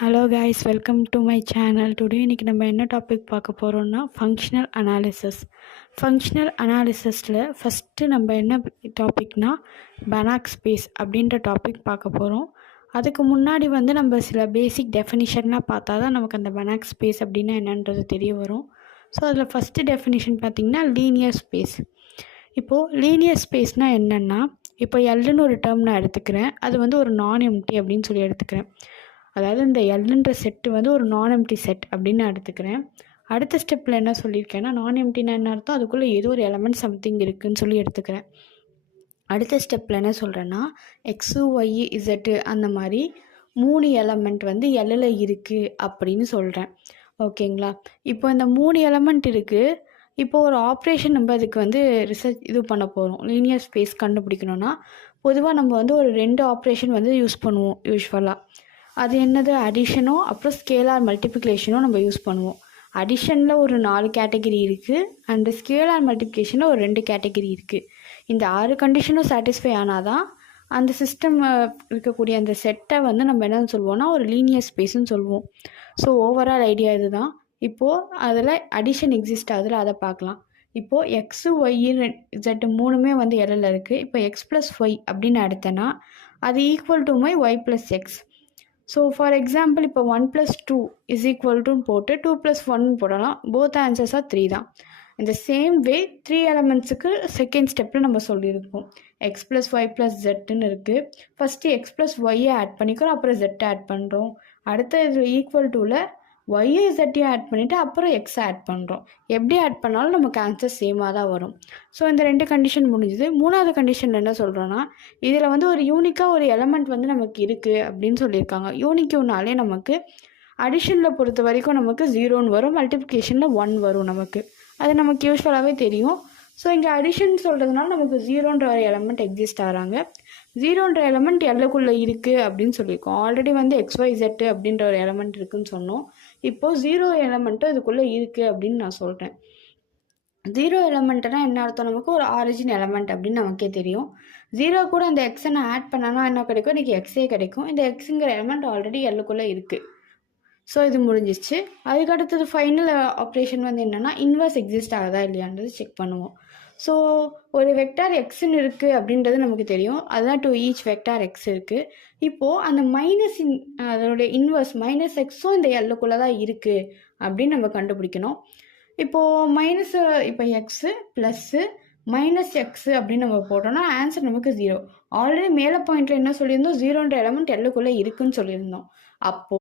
Hello guys, welcome to my channel. Today இன்றைக்கி நம்ம என்ன டாபிக் பார்க்க போகிறோம்னா ஃபங்க்ஷனல் அனாலிசிஸ். ஃபங்க்ஷனல் அனாலிசிஸில் ஃபஸ்ட்டு நம்ம என்ன டாபிக்னா பெனாக் ஸ்பேஸ் அப்படின்ற டாபிக் பார்க்க போகிறோம். அதுக்கு முன்னாடி நம்ம சில பேசிக் டெஃபினிஷன்லாம் பார்த்தா தான் நமக்கு அந்த பெனாக் ஸ்பேஸ் அப்படின்னா என்னன்றது தெரிய வரும். ஸோ அதில் ஃபஸ்ட்டு டெஃபினிஷன் பார்த்திங்கன்னா லீனியர் ஸ்பேஸ். இப்போது லீனியர் ஸ்பேஸ்னால் என்னென்னா, இப்போ எல்லுன்னு ஒரு டேர்ம் நான் எடுத்துக்கிறேன். அது ஒரு நான் எம்டி அப்படின்னு சொல்லி எடுத்துக்கிறேன். அதாவது இந்த எல்லுன்ற செட்டு ஒரு நான் எம்டி செட் அப்படின்னு நான் எடுத்துக்கிறேன். அடுத்த ஸ்டெப்பில் என்ன சொல்லியிருக்கேன்னா, நான் எம்டினா என்ன அர்த்தம், அதுக்குள்ளே ஏதோ ஒரு எலமெண்ட் சம்திங் இருக்குதுன்னு சொல்லி எடுத்துக்கிறேன். அடுத்த ஸ்டெப்பில் என்ன சொல்கிறேன்னா, எக்ஸு ஒய் இசட்டு அந்த மாதிரி 3 எலமெண்ட் எல்லில் இருக்குது அப்படின்னு சொல்கிறேன். ஓகேங்களா? இப்போ இந்த 3 எலமெண்ட் இருக்குது. இப்போது ஒரு ஆப்ரேஷன் நம்ம அதுக்கு ரிசர்ச் பண்ண போகிறோம். லீனியர் ஸ்பேஸ் கண்டுபிடிக்கணும்னா பொதுவாக நம்ம ஒரு 2 ஆப்ரேஷன் யூஸ் பண்ணுவோம் யூஸ்வலாக. அது என்னது, அடிஷனோ அப்புறம் ஸ்கேலார் மல்டிப்ளிகேஷனோ நம்ம யூஸ் பண்ணுவோம். அடிஷனில் ஒரு 4 கேட்டகிரி இருக்குது, அண்டு ஸ்கேலார் மல்டிப்ளிகேஷனில் ஒரு 2 கேட்டகிரி இருக்குது. இந்த 6 கண்டிஷனும் சாட்டிஸ்ஃபை ஆனால் தான் அந்த சிஸ்டம் இருக்கக்கூடிய அந்த செட்டை நம்ம என்னன்னு சொல்லுவோம்னா ஒரு லீனியர் ஸ்பேஸ்ன்னு சொல்லுவோம். ஸோ ஓவரால் ஐடியா இது தான். இப்போது அதில் அடிஷன் எக்ஸிஸ்ட் ஆகுதுல, அதை பார்க்கலாம். இப்போது எக்ஸு ஒய் இசட்டு 3மே எல்லில் இருக்குது. இப்போ எக்ஸ் ப்ளஸ் ஒய் அப்படின்னு எடுத்தேன்னா அது ஈக்குவல் டு மை y plus x. So for example இப்போ 1 + 2 இஸ் ஈக்குவல் டுன்னு போட்டு 2 + 1 போடலாம். போத் ஆன்சர்ஸாக 3 தான். இந்த சேம் வே 3 எலமெண்ட்ஸுக்கு செகண்ட் ஸ்டெப்பில் நம்ம சொல்லியிருக்கோம். எக்ஸ் ப்ளஸ் ஒய் ப்ளஸ் ஜெட்டுன்னு இருக்குது. ஃபஸ்ட்டு எக்ஸ் ப்ளஸ் ஒய்யை ஆட் பண்ணிக்கிறோம், அப்புறம் ஜெட்டை ஆட் பண்ணுறோம். அடுத்த இது ஈக்குவல் டுவில் ஒய்யை ஜெட்டையும் ஆட் பண்ணிவிட்டு அப்புறம் எக்ஸை ஆட் பண்ணுறோம். எப்படி ஆட் பண்ணாலும் நமக்கு ஆன்சர் சேமாக தான் வரும். ஸோ இந்த 2 கண்டிஷன் முடிஞ்சுது. 3வது கண்டிஷன் என்ன சொல்கிறோன்னா, இதில் ஒரு யூனிக்காக ஒரு எலமெண்ட் நமக்கு இருக்குது அப்படின்னு சொல்லியிருக்காங்க. யூனிக்குனாலே நமக்கு அடிஷனில் பொறுத்த வரைக்கும் நமக்கு 0ன்னு வரும், மல்டிப்ளிகேஷனில் 1 வரும் நமக்கு. அது நமக்கு யூஸ்வலாகவே தெரியும். ஸோ இங்கே அடிஷன் சொல்கிறதுனால நமக்கு 0ன்ற ஒரு எலமெண்ட் எக்ஸிஸ்ட் ஆகிறாங்க. 0ன்ற எலமெண்ட் எல்லுக்குள்ளே இருக்குது அப்படின்னு சொல்லியிருக்கோம். ஆல்ரெடி XYZ அப்படின்ற ஒரு எலமெண்ட் இருக்குதுன்னு சொன்னோம். இப்போது 0 எலமெண்ட்டும் இதுக்குள்ளே இருக்குது அப்படின்னு நான் சொல்கிறேன். 0 எலமெண்ட்னா என்ன அர்த்தம், நமக்கு ஒரு ஆரிஜின் எலமெண்ட் அப்படின்னு நமக்கே தெரியும். 0 கூட அந்த எக்ஸை நான் ஆட் பண்ணனா என்ன கிடைக்கும், இன்றைக்கி எக்ஸே கிடைக்கும். இந்த எக்ஸுங்கிற எலமெண்ட் ஆல்ரெடி எல்லுக்குள்ளே இருக்குது. ஸோ இது முடிஞ்சிச்சு. அதுக்கு அடுத்தது ஃபைனல் ஆப்ரேஷன் என்னென்னா, இன்வர்ஸ் எக்ஸிஸ்ட் ஆகுதா இல்லையான்றது செக் பண்ணுவோம். ஸோ ஒரு வெக்டார் எக்ஸ்ன்னு இருக்குது அப்படின்றது நமக்கு தெரியும். அதுதான் டு ஈச் வெக்டார் எக்ஸ் இருக்குது. இப்போது அந்த அதோடைய இன்வர்ஸ் -xம் இந்த எல்லுக்குள்ளே தான் இருக்குது அப்படின்னு நம்ம கண்டுபிடிக்கணும். இப்போது இப்போ எக்ஸு ப்ளஸ்ஸு -x அப்படின்னு நம்ம போட்டோம்னா ஆன்சர் நமக்கு 0. ஆல்ரெடி மேலே பாயிண்டில் என்ன சொல்லியிருந்தோம், 0ன்ற எலமெண்ட் எல்லுக்குள்ளே இருக்குதுன்னு சொல்லியிருந்தோம். அப்போது